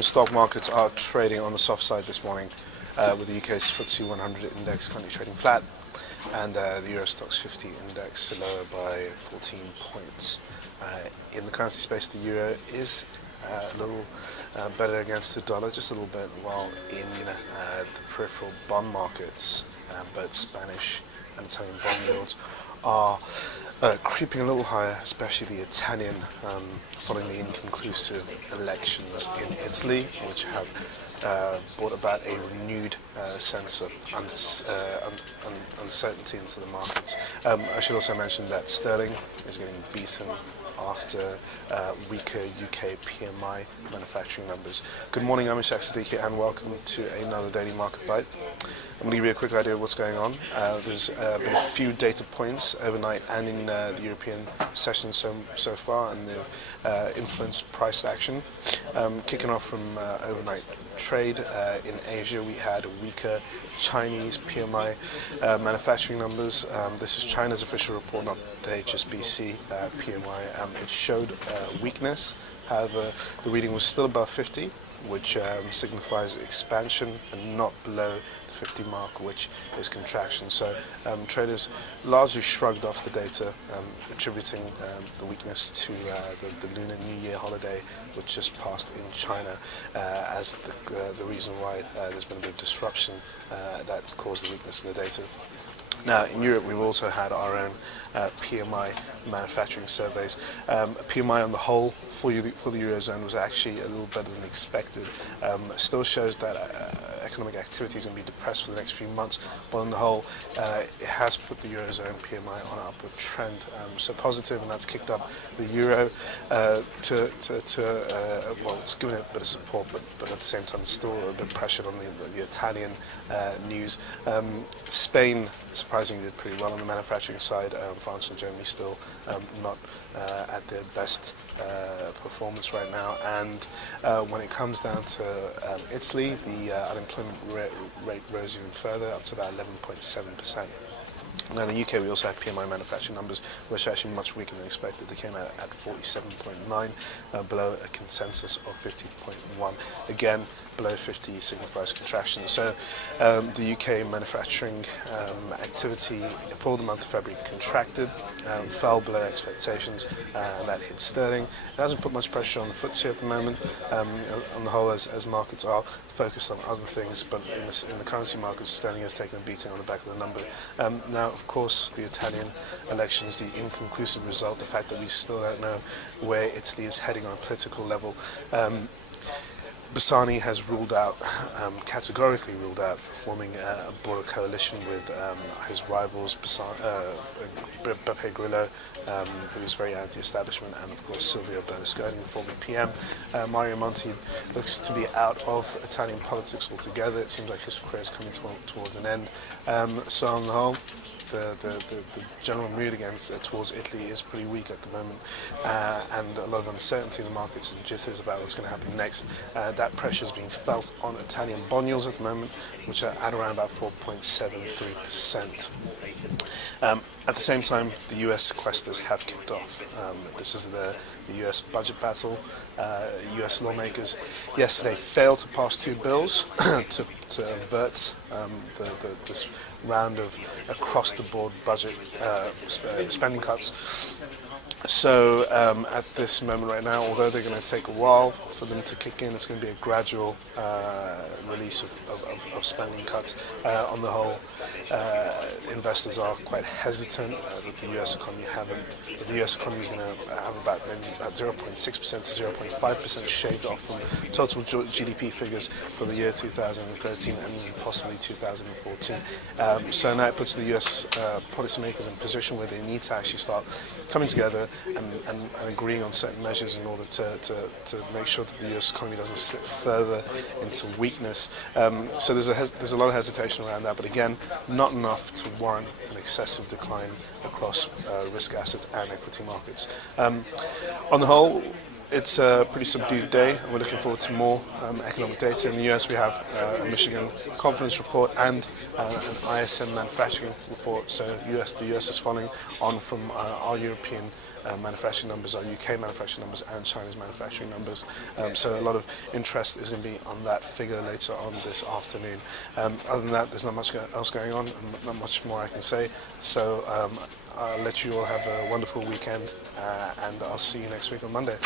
European stock markets are trading on the soft side this morning, with the UK's FTSE 100 index currently trading flat, and the Euro Stoxx 50 index lower by 14 points. In the currency space, the euro is a little better against the dollar, just a little bit, while in the peripheral bond markets, both Spanish and Italian bond yields are creeping a little higher, especially the Italian, following the inconclusive elections in Italy, which have brought about a renewed sense of uncertainty into the markets. I should also mention that sterling is getting beaten after weaker UK PMI manufacturing numbers. Good morning, I'm Ishaq, Siddiqi, and welcome to another Daily Market Bite. I'm going to give you a quick idea of what's going on. There's been a few data points overnight and in the European session so far, and they've influenced price action. Kicking off from overnight trade in Asia, we had weaker Chinese PMI manufacturing numbers. This is China's official report, not the HSBC PMI. It showed weakness. However, the reading was still above 50, which signifies expansion and not below the 50 mark, which is contraction. So traders largely shrugged off the data, attributing the weakness to the Lunar New Year holiday, which just passed in China, as the reason why there's been a bit of disruption that caused the weakness in the data. Now, in Europe, we've also had our own PMI manufacturing surveys. PMI on the whole for the Eurozone was actually a little better than expected. Still shows that economic activity is going to be depressed for the next few months, but on the whole, it has put the Eurozone PMI on an upward trend. So positive, and that's kicked up the Euro well, it's given it a bit of support, but at the same time, it's still a bit pressured on the Italian news. Spain surprisingly did pretty well on the manufacturing side. France and Germany still not at their best performance right now. And when it comes down to Italy, the unemployment rate rose even further, up to about 11.7%. Now, in the UK, we also had PMI manufacturing numbers, which are actually much weaker than expected. They came out at 47.9, below a consensus of 50.1. Again, below 50 signifies contraction. So the UK manufacturing activity for the month of February contracted, fell below expectations, and that hit sterling. It hasn't put much pressure on the FTSE at the moment, on the whole, as markets are focused on other things, but in the currency markets, sterling has taken a beating on the back of the number. Now, of course, the Italian elections, the inconclusive result, the fact that we still don't know where Italy is heading on a political level. Bassani has ruled out, categorically ruled out, forming a broader coalition with his rivals, Beppe Grillo, who is very anti-establishment, and of course Silvio Berlusconi, the former PM. Mario Monti looks to be out of Italian politics altogether. It seems like his career is coming towards an end. So on the whole, the general mood towards Italy is pretty weak at the moment, and a lot of uncertainty in the markets and jitters about what's going to happen next. That pressure is being felt on Italian bond yields at the moment, which are at around about 4.73%. At the same time, the US Sequesters have kicked off. This is the US budget battle. US lawmakers yesterday failed to pass two bills to avert this round of across-the-board budget spending cuts. So at this moment right now, although they're going to take a while for them to kick in, it's going to be a gradual release of spending cuts. On the whole, investors are quite hesitant that the US economy is going to have about 0.6% to 0.5% shaved off from total GDP figures for the year 2013 and even possibly 2014. So now it puts the US policymakers in a position where they need to actually start coming together and agreeing on certain measures in order to make sure that the US economy doesn't slip further into weakness. So there's a lot of hesitation around that, but again, not enough to warrant an excessive decline across risk assets and equity markets. On the whole, it's a pretty subdued day, and we're looking forward to more economic data. In the US, we have a Michigan confidence report and an ISM manufacturing report. So the US is following on from our European manufacturing numbers are UK manufacturing numbers and Chinese manufacturing numbers. So a lot of interest is going to be on that figure later on this afternoon. Other than that, there's not much else going on, and not much more I can say. So I'll let you all have a wonderful weekend, and I'll see you next week on Monday.